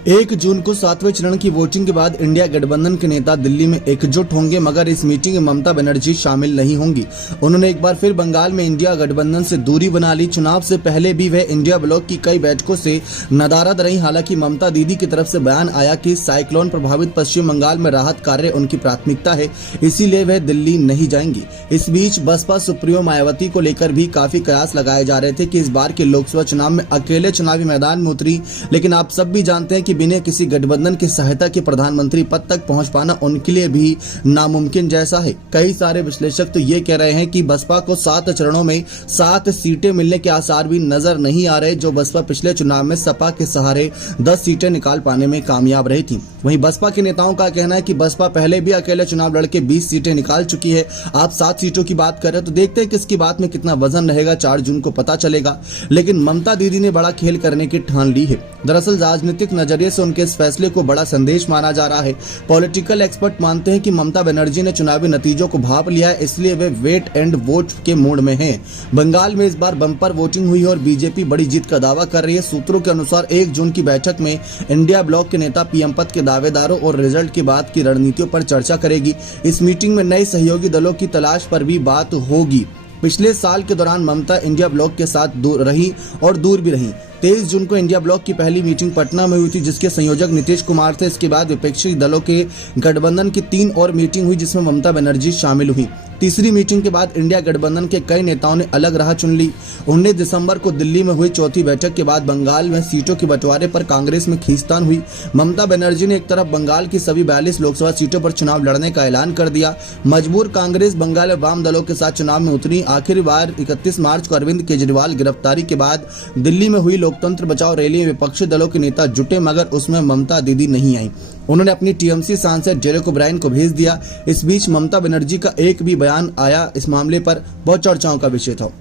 1 जून को 7वें चरण की वोटिंग के बाद इंडिया गठबंधन के नेता दिल्ली में एकजुट होंगे, मगर इस मीटिंग में ममता बनर्जी शामिल नहीं होंगी। उन्होंने एक बार फिर बंगाल में इंडिया गठबंधन से दूरी बना ली। चुनाव से पहले भी वह इंडिया ब्लॉक की कई बैठकों से नदारद रही। हालांकि ममता दीदी की तरफ से बयान आया कि साइक्लोन प्रभावित पश्चिम बंगाल में राहत कार्य उनकी प्राथमिकता है, इसीलिए वह दिल्ली नहीं जाएंगी। इस बीच बसपा सुप्रीमो मायावती को लेकर भी काफी कयास लगाए जा रहे थे कि इस बार के लोकसभा चुनाव में अकेले चुनावी मैदान में उतरी, लेकिन आप सब भी जानते हैं कि बिना किसी गठबंधन की सहायता के प्रधानमंत्री पद तक पहुंच पाना उनके लिए भी नामुमकिन जैसा है। कई सारे विश्लेषक तो ये कह रहे हैं कि बसपा को 7 चरणों में 7 सीटें मिलने के आसार भी नजर नहीं आ रहे, जो बसपा पिछले चुनाव में सपा के सहारे 10 सीटें निकाल पाने में कामयाब रही थी। वहीं बसपा के नेताओं का कहना है कि बसपा पहले भी अकेले चुनाव लड़के 20 सीटें निकाल चुकी है। आप 7 सीटों की बात कर रहे हैं तो देखते हैं किसकी बात में कितना वजन रहेगा, 4 जून को पता चलेगा। लेकिन ममता दीदी ने बड़ा खेल करने की ठान ली है। दरअसल राजनीतिक नजरिए से उनके इस फैसले को बड़ा संदेश माना जा रहा है। पॉलिटिकल एक्सपर्ट मानते हैं कि ममता बनर्जी ने चुनावी नतीजों को भांप लिया है, इसलिए वे वेट एंड वोट के मूड में हैं। बंगाल में इस बार बम्पर वोटिंग हुई है और बीजेपी बड़ी जीत का दावा कर रही है। सूत्रों के अनुसार 1 जून की बैठक में इंडिया ब्लॉक के नेता पीएम पद के दावेदारों और रिजल्ट के बाद की रणनीतियों पर चर्चा करेगी। इस मीटिंग में नए सहयोगी दलों की तलाश पर भी बात होगी। पिछले साल के दौरान ममता इंडिया ब्लॉक के साथ दूर रही और दूर भी रही। 23 जून को इंडिया ब्लॉक की पहली मीटिंग पटना में हुई थी, जिसके संयोजक नीतीश कुमार थे। इसके बाद विपक्षी दलों के गठबंधन की 3 और मीटिंग हुई, जिसमें ममता बनर्जी शामिल हुई। तीसरी मीटिंग के बाद इंडिया गठबंधन के कई नेताओं ने अलग राह चुन ली। 19 दिसंबर को दिल्ली में हुई चौथी बैठक के बाद बंगाल में सीटों के बंटवारे पर कांग्रेस में खींचतान हुई। ममता बनर्जी ने एक तरफ बंगाल की सभी 42 लोकसभा सीटों पर चुनाव लड़ने का ऐलान कर दिया। मजबूर कांग्रेस बंगाल में वाम दलों के साथ चुनाव में उतरी। आखिरी बार 31 मार्च को अरविंद केजरीवाल गिरफ्तारी के बाद दिल्ली में हुई लोकतंत्र बचाओ रैली में विपक्षी दलों के नेता जुटे, मगर उसमें ममता दीदी नहीं आई। उन्होंने अपनी टीएमसी सांसद जेरेक ओब्रायन को भेज दिया। इस बीच ममता बनर्जी का एक भी बयान आया इस मामले पर बहुत चर्चाओं का विषय था।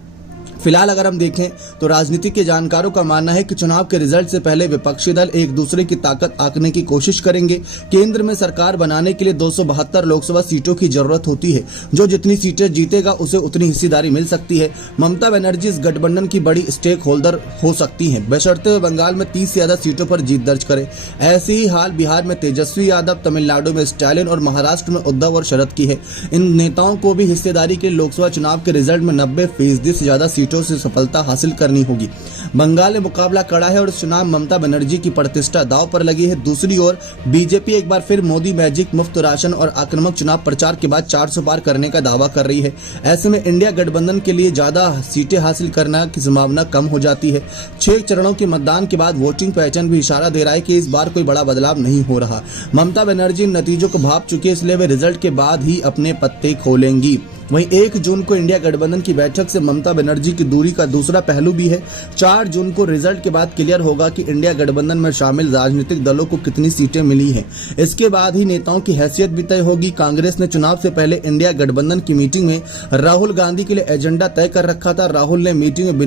फिलहाल अगर हम देखें तो राजनीति के जानकारों का मानना है कि चुनाव के रिजल्ट से पहले विपक्षी दल एक दूसरे की ताकत आंकने की कोशिश करेंगे। केंद्र में सरकार बनाने के लिए 272 लोकसभा सीटों की जरूरत होती है। जो जितनी सीटें जीतेगा उसे उतनी हिस्सेदारी मिल सकती है। ममता बनर्जी इस गठबंधन की बड़ी स्टेक होल्डर हो सकती हैं, बशर्ते वे बंगाल में 30 से ज्यादा सीटों पर जीत दर्ज करे। ऐसे ही हाल बिहार में तेजस्वी यादव, तमिलनाडु में स्टालिन और महाराष्ट्र में उद्धव और शरद की है। इन नेताओं को भी हिस्सेदारी के लिए लोकसभा चुनाव के रिजल्ट में 90% से ज्यादा सीटों से सफलता हासिल करनी होगी। बंगाल में मुकाबला कड़ा है और चुनाव ममता बनर्जी की प्रतिष्ठा दांव पर लगी है। दूसरी ओर बीजेपी एक बार फिर मोदी मैजिक, मुफ्त राशन और आक्रामक चुनाव प्रचार के बाद 400 पार करने का दावा कर रही है। ऐसे में इंडिया गठबंधन के लिए ज्यादा सीटें हासिल करना की संभावना कम हो जाती है। 6 चरणों के मतदान के बाद वोटिंग पैटर्न भी इशारा दे रहा है कि इस बार कोई बड़ा बदलाव नहीं हो रहा। ममता बनर्जी नतीजों को भांप चुकी है, इसलिए वे रिजल्ट के बाद ही अपने पत्ते खोलेंगी। वहीं 1 जून को इंडिया गठबंधन की बैठक से ममता बनर्जी की दूरी का दूसरा पहलू भी है। 4 जून को रिजल्ट के बाद क्लियर होगा कि इंडिया गठबंधन में शामिल राजनीतिक दलों को कितनी सीटें मिली हैं। इसके बाद ही नेताओं की हैसियत भी तय होगी। कांग्रेस ने चुनाव से पहले इंडिया गठबंधन की मीटिंग में राहुल गांधी के लिए एजेंडा तय कर रखा था। राहुल ने मीटिंग में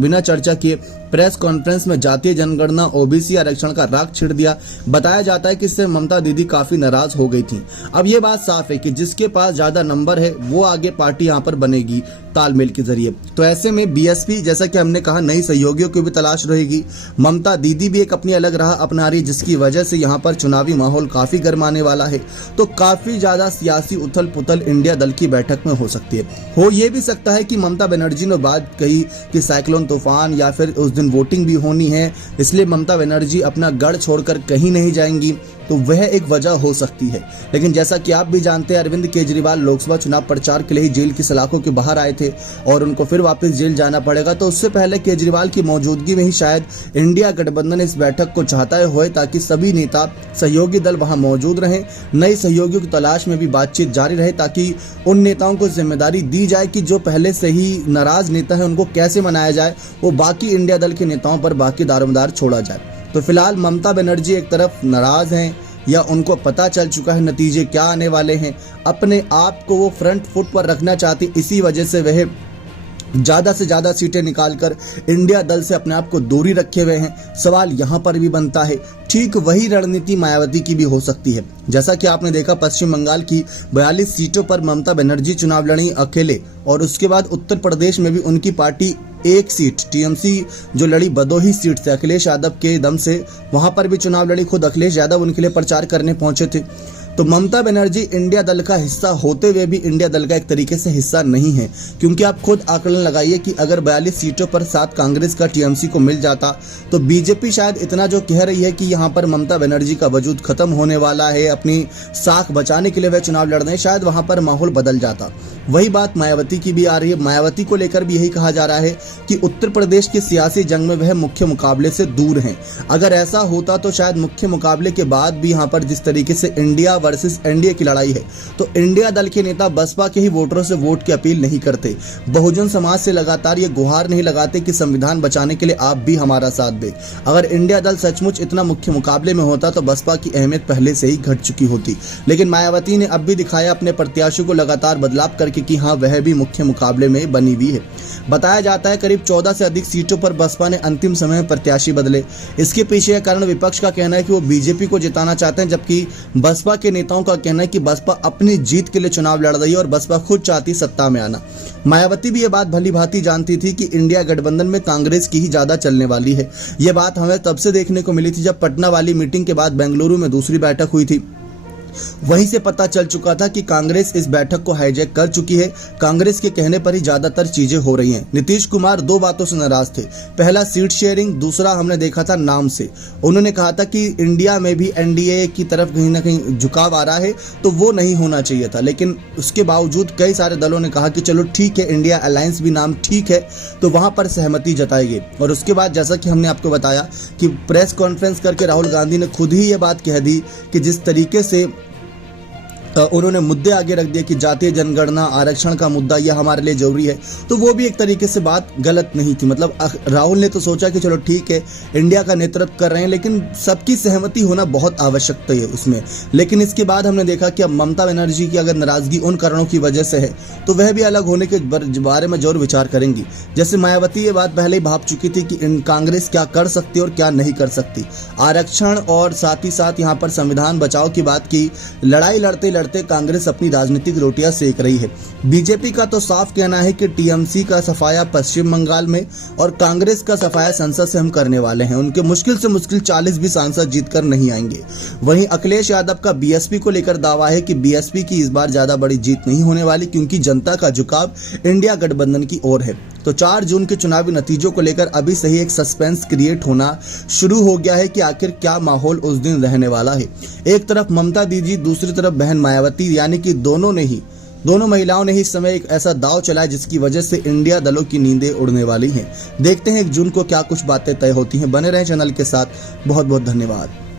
बिना चर्चा किए प्रेस कॉन्फ्रेंस में जातीय जनगणना, ओबीसी आरक्षण का राग छिड़ दिया। बताया जाता है कि इससे ममता दीदी काफी नाराज हो गई थी। अब ये बात साफ है कि जिसके पास ज्यादा नंबर है वो आगे पार्टी यहाँ पर बनेगी तालमेल के जरिए। तो ऐसे में बीएसपी, जैसा कि हमने कहा, नई सहयोगियों की भी तलाश रहेगी। ममता दीदी भी एक अपनी अलग राह अपना रही, जिसकी वजह से यहाँ पर चुनावी माहौल काफी गर्माने वाला है। तो काफी ज्यादा सियासी उथल पुथल इंडिया दल की बैठक में हो सकती है। हो ये भी सकता है कि ममता बनर्जी ने बात कही कि साइक्लोन तूफान या फिर उस दिन वोटिंग भी होनी है, इसलिए ममता बनर्जी अपना गढ़ छोड़कर कहीं नहीं जाएंगी। तो वह एक वजह हो सकती है। लेकिन जैसा कि आप भी जानते हैं, अरविंद केजरीवाल लोकसभा चुनाव प्रचार के लिए ही जेल की सलाखों के बाहर आए थे और उनको फिर वापस जेल जाना पड़ेगा। तो उससे पहले केजरीवाल की मौजूदगी में ही शायद इंडिया गठबंधन इस बैठक को चाहता है, ताकि सभी नेता सहयोगी दल वहां मौजूद रहें। नए सहयोगियों की तलाश में भी बातचीत जारी रहे, ताकि उन नेताओं को जिम्मेदारी दी जाए कि जो पहले से ही नाराज नेता है उनको कैसे मनाया जाए, वो बाकी इंडिया दल के नेताओं पर बाकी दारोमदार छोड़ा जाए। तो फिलहाल ममता बनर्जी एक तरफ नाराज हैं या उनको पता चल चुका है नतीजे क्या आने वाले हैं। अपने आप को वो फ्रंट फुट पर रखना चाहती, इसी वजह से वह ज्यादा से ज्यादा सीटें निकालकर इंडिया दल से अपने आप को दूरी रखे हुए हैं। सवाल यहां पर भी बनता है, ठीक वही रणनीति मायावती की भी हो सकती है। जैसा कि आपने देखा, पश्चिम बंगाल की 42 सीटों पर ममता बनर्जी चुनाव लड़ी अकेले, और उसके बाद उत्तर प्रदेश में भी उनकी पार्टी एक सीट टीएमसी जो लड़ी भदोही सीट से अखिलेश यादव के दम से, वहां पर भी चुनाव लड़ी। खुद अखिलेश यादव उनके लिए प्रचार करने पहुंचे थे। तो ममता बनर्जी इंडिया दल का हिस्सा होते हुए भी इंडिया दल का एक तरीके से हिस्सा नहीं है, क्योंकि आप खुद आकलन लगाइए कि अगर 42 सीटों पर 7 कांग्रेस का टीएमसी को मिल जाता तो बीजेपी शायद इतना जो कह रही है कि यहाँ पर ममता बनर्जी का वजूद खत्म होने वाला है, अपनी साख बचाने के लिए वह चुनाव लड़ रहे हैं, शायद वहां पर माहौल बदल जाता। वही बात मायावती की भी आ रही है। मायावती को लेकर भी यही कहा जा रहा है कि उत्तर प्रदेश की सियासी जंग में वह मुख्य मुकाबले से दूर हैं। अगर ऐसा होता तो शायद मुख्य मुकाबले के बाद भी यहाँ पर जिस तरीके से इंडिया वर्सेस एनडीए की लड़ाई है, तो इंडिया दल के नेता बसपा के ही वोटरों से वोट की अपील नहीं करते, बहुजन समाज से लगातार ये गुहार नहीं लगाते कि संविधान बचाने के लिए आप भी हमारा साथ दें। अगर इंडिया दल सचमुच इतना मुख्य मुकाबले में होता तो बसपा की अहमियत पहले से ही घट चुकी होती। लेकिन मायावती ने अब भी दिखाया अपने प्रत्याशियों को लगातार बदलाव करके कि हाँ, वह भी मुख्य मुकाबले में बनी हुई है। बताया जाता है करीब 14 से अधिक सीटों पर बसपा ने अंतिम समय में प्रत्याशी बदले। इसके पीछे का कारण विपक्ष का कहना है कि वो बीजेपी को जिताना चाहते हैं, जबकि बसपा के नेताओं का कहना है कि बसपा अपनी जीत के लिए चुनाव लड़ रही है और बसपा खुद चाहती सत्ता में आना। मायावती भी ये बात भली भांति जानती थी कि इंडिया गठबंधन में कांग्रेस की ही ज्यादा चलने वाली है। ये बात हमें तब से देखने को मिली थी जब पटना वाली मीटिंग के बाद बेंगलुरु में दूसरी बैठक हुई थी। वहीं से पता चल चुका था कि कांग्रेस इस बैठक को हाईजैक कर चुकी है। कांग्रेस के कहने पर ही ज्यादातर चीजें हो रही हैं। नीतीश कुमार 2 बातों से नाराज थे, पहला सीट शेयरिंग, दूसरा हमने देखा था नाम से। उन्होंने कहा था कि इंडिया में भी एनडीए की तरफ कहीं ना कहीं झुकाव आ रहा है, तो वो नहीं होना चाहिए था। लेकिन उसके बावजूद कई सारे दलों ने कहा कि चलो ठीक है, इंडिया अलायंस भी नाम ठीक है, तो वहां पर सहमति जताई गई। और उसके बाद जैसा कि हमने आपको बताया कि प्रेस कॉन्फ्रेंस करके राहुल गांधी ने खुद ही ये बात कह दी कि जिस तरीके से उन्होंने मुद्दे आगे रख दिए कि जातीय जनगणना, आरक्षण का मुद्दा यह हमारे लिए जरूरी है, तो वो भी एक तरीके से बात गलत नहीं थी। मतलब राहुल ने तो सोचा कि चलो ठीक है, इंडिया का नेतृत्व कर रहे हैं, लेकिन सबकी सहमति होना बहुत आवश्यकता है उसमें। लेकिन इसके बाद हमने देखा कि अब ममता बनर्जी की अगर नाराजगी उन कारणों की वजह से है, तो वह भी अलग होने के बारे में जरूर विचार करेंगी। जैसे मायावती ये बात पहले ही भाप चुकी थी कि कांग्रेस क्या कर सकती है और क्या नहीं कर सकती। आरक्षण और साथ ही साथ यहाँ पर संविधान बचाओ की बात की। लड़ाई लड़ते कांग्रेस अपनी राजनीतिक रोटियां सेक रही है। बीजेपी का तो साफ कहना है कि टीएमसी का सफाया पश्चिम बंगाल में और कांग्रेस का सफाया संसद से हम करने वाले हैं। उनके मुश्किल से मुश्किल 40 भी सांसद जीतकर नहीं आएंगे। वहीं अखिलेश यादव का बीएसपी को लेकर दावा है कि बीएसपी की इस बार ज्यादा बड़ी जीत नहीं होने वाली, क्योंकि जनता का झुकाव इंडिया गठबंधन की ओर है। तो 4 जून के चुनावी नतीजों को लेकर अभी से ही एक सस्पेंस क्रिएट होना शुरू हो गया है कि आखिर क्या माहौल उस दिन रहने वाला है। एक तरफ ममता दीदी, दूसरी तरफ बहन मायावती, यानी कि दोनों महिलाओं ने ही इस समय एक ऐसा दांव चलाया जिसकी वजह से इंडिया दलों की नींदें उड़ने वाली हैं। देखते हैं 1 जून को क्या कुछ बातें तय होती हैं। बने रहें चैनल के साथ। बहुत बहुत धन्यवाद।